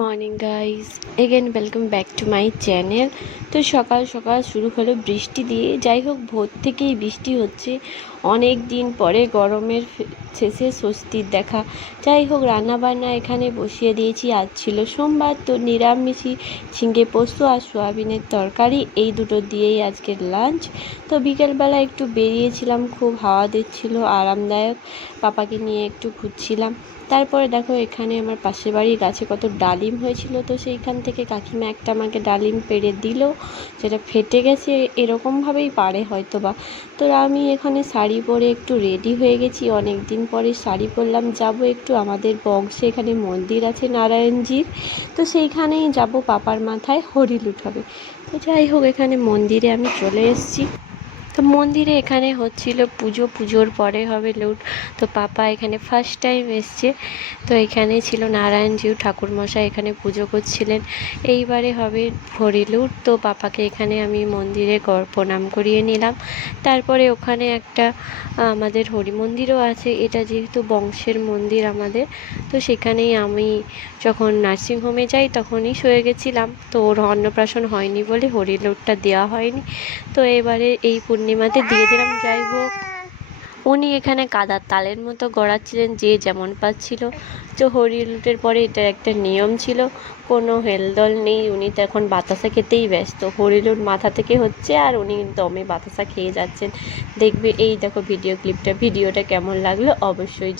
Morning guys, again welcome back to my channel. তো সকাল সকাল শুরু হলো বৃষ্টি দিয়ে। যাই হোক, ভোর থেকেই বৃষ্টি হচ্ছে, অনেক দিন পরে গরমের শেষে স্বস্তির দেখা। যাই হোক, রান্নাবান্না এখানে বসিয়ে দিয়েছি। আজ ছিল সোমবার, তো নিরামিষই ঝিঙে পোস্ত আর সোয়াবিনের তরকারি, এই দুটো দিয়েই আজকের লাঞ্চ। তো বিকেলবেলা একটু বেরিয়েছিলাম, খুব হাওয়া দিচ্ছিল, আরামদায়ক। পাপাকে নিয়ে একটু ঘুরছিলাম। তারপরে দেখো, এখানে আমার পাশের বাড়ির গাছে কত ডালিম হয়েছিল, তো সেইখান থেকে কাকিমা একটা আমাকে ডালিম পেড়ে দিল, যেটা ফেটে গেছে। এরকমভাবেই পারে হয়তো বা। তো আমি এখানে শাড়ি পরে একটু রেডি হয়ে গেছি, অনেক দিন পরে শাড়ি পরলাম। যাব একটু আমাদের বংশে, এখানে মন্দির আছে নারায়ণজির, তো সেইখানেই যাব। পাপার মাথায় হরিলুট হবে। তো যাই হোক, এখানে মন্দিরে আমি চলে এসেছি। তো মন্দিরে এখানে হচ্ছিল পুজো, পুজোর পরে হবে লুট। তো পাপা এখানে ফার্স্ট টাইম এসছে। তো এখানে ছিল নারায়ণজিউ ঠাকুরমশাই, এখানে পুজো করছিলেন। এইবারে হবে হরিলুট। তো পাপাকে এখানে আমি মন্দিরে প্রণাম করিয়ে নিলাম। তারপরে ওখানে একটা আমাদের হরি মন্দিরও আছে, এটা যেহেতু বংশের মন্দির আমাদের, তো সেখানেই আমি যখন নার্সিংহোমে যাই তখনই শুয়ে গেছিলাম। তো ওর অন্নপ্রাশন হয়নি বলে হরিলুটটা দেওয়া হয়নি। তো এবারে এই পূর্ণিমাতে দিয়ে দিলাম। যাই হোক, উনি এখানে কাদার তালের মতো গড়াচ্ছিলেন, যে যেমন পাচ্ছিল। তো হরিলুটের পরে এটা একটা নিয়ম ছিল, কোনো হেলদোল নেই, উনি তো এখন বাতাসা খেতেই ব্যস্ত। হরিলুট মাথা থেকে হচ্ছে আর উনি দমে বাতাসা খেয়ে যাচ্ছেন। দেখবে, এই দেখো ভিডিওটা কেমন লাগলো অবশ্যই